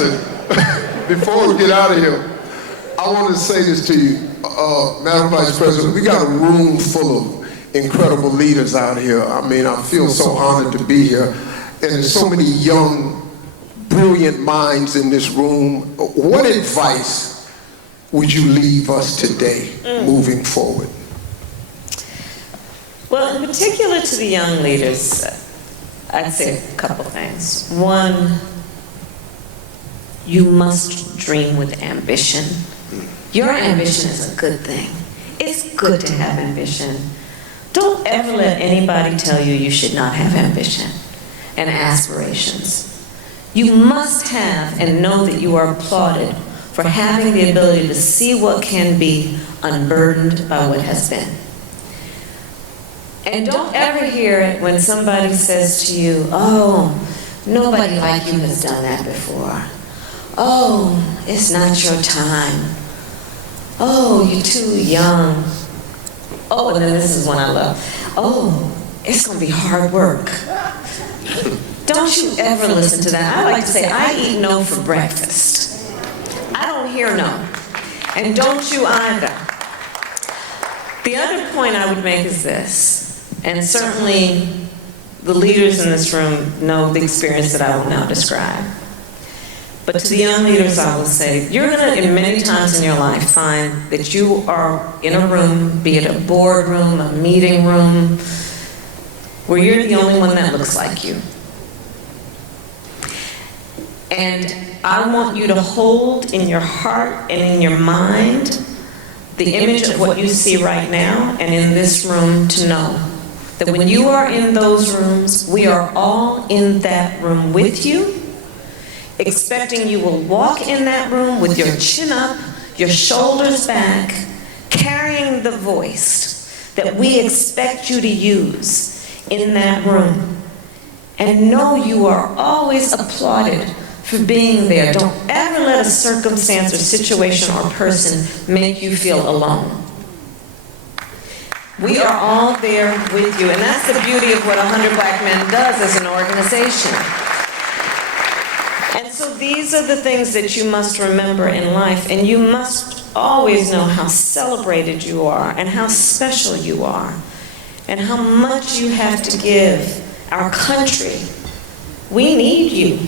listen, before we get out of here, I want to say this to you, Madam Vice President. We got a room full of incredible leaders out here. I mean, I feel so honored to be here. And there's so many young, brilliant minds in this room. What advice would you leave us today moving forward? Well, in particular to the young leaders, I'd say a couple things. One, you must dream with ambition. Your ambition is a good thing. It's good to have ambition. Don't ever let anybody tell you you should not have ambition and aspirations. You must have and know that you are applauded for having the ability to see what can be unburdened by what has been. And don't ever hear it when somebody says to you, oh, nobody like you has done that before. Oh, it's not your time. Oh, you're too young. Oh, and then this is one I love. Oh, it's going to be hard work. Don't you ever listen to that. I like to say, I eat no for breakfast. I don't hear no. And don't you either. The other point I would make is this, and certainly the leaders in this room know the experience that I will now describe. But to the young leaders, I will say, you're going to, in many times in your life, find that you are in a room, be it a boardroom, a meeting room, where you're the only one that looks like you. And I want you to hold in your heart and in your mind the image of what you see right now and in this room, to know that when you are in those rooms, we are all in that room with you, expecting you will walk in that room with your chin up, your shoulders back, carrying the voice that we expect you to use in that room. And know you are always applauded for being there. Don't ever let a circumstance or situation or person make you feel alone. We are all there with you, and that's the beauty of what 100 Black Men does as an organization. And so these are the things that you must remember in life, and you must always know how celebrated you are and how special you are and how much you have to give our country. We need you.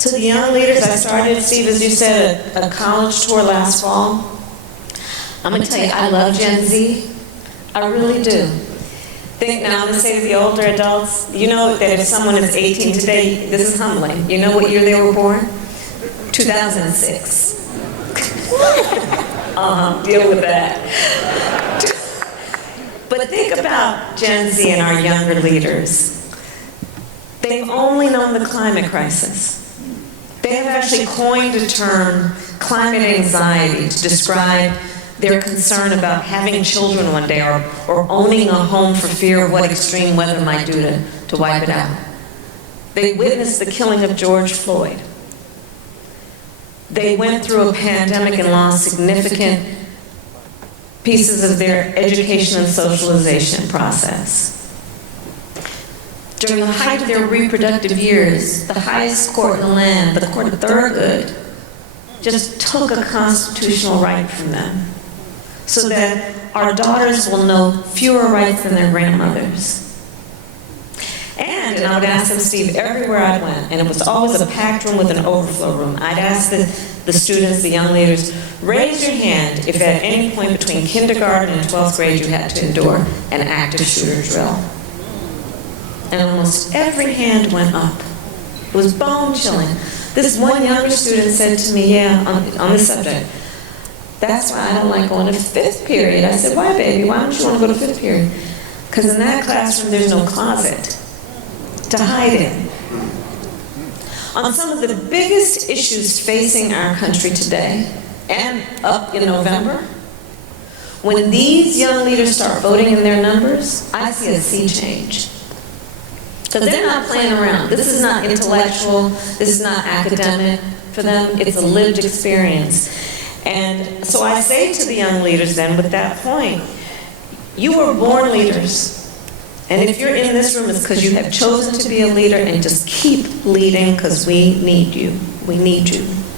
To the young leaders, I started, Steve, as you said, a college tour last fall. I'm going to tell you, I love Gen Z. I really do. Think now, I'm going to say to the older adults, you know that if someone is 18 today, this is humbling. You know what year they were born? 2006. Deal with that. But think about Gen Z and our younger leaders. They've only known the climate crisis. They have actually coined a term, climate anxiety, to describe their concern about having children one day or owning a home for fear of what extreme weather might do to wipe it out. They witnessed the killing of George Floyd. They went through a pandemic and lost significant pieces of their education and socialization process. During the height of their reproductive years, the highest court in the land, the Court of Thurgood, just took a constitutional right from them so that our daughters will know fewer rights than their grandmothers. And I would ask them, Steve, everywhere I went, and it was always a packed room with an overflow room, I'd ask the students, the young leaders, raise your hand if at any point between kindergarten and 12th grade you had to endure an active shooter drill. And almost every hand went up. It was bone-chilling. This one younger student said to me, on this subject, that's why I don't like going to fifth period. I said, why, baby? Why don't you want to go to fifth period? Because in that classroom, there's no closet to hide in. On some of the biggest issues facing our country today, and up in November, when these young leaders start voting in their numbers, I see a sea change. Because they're not playing around. This is not intellectual. This is not academic for them. It's a lived experience. And so I say to the young leaders then, with that point, you were born leaders. And if you're in this room, it's because you have chosen to be a leader, and just keep leading because we need you. We need you.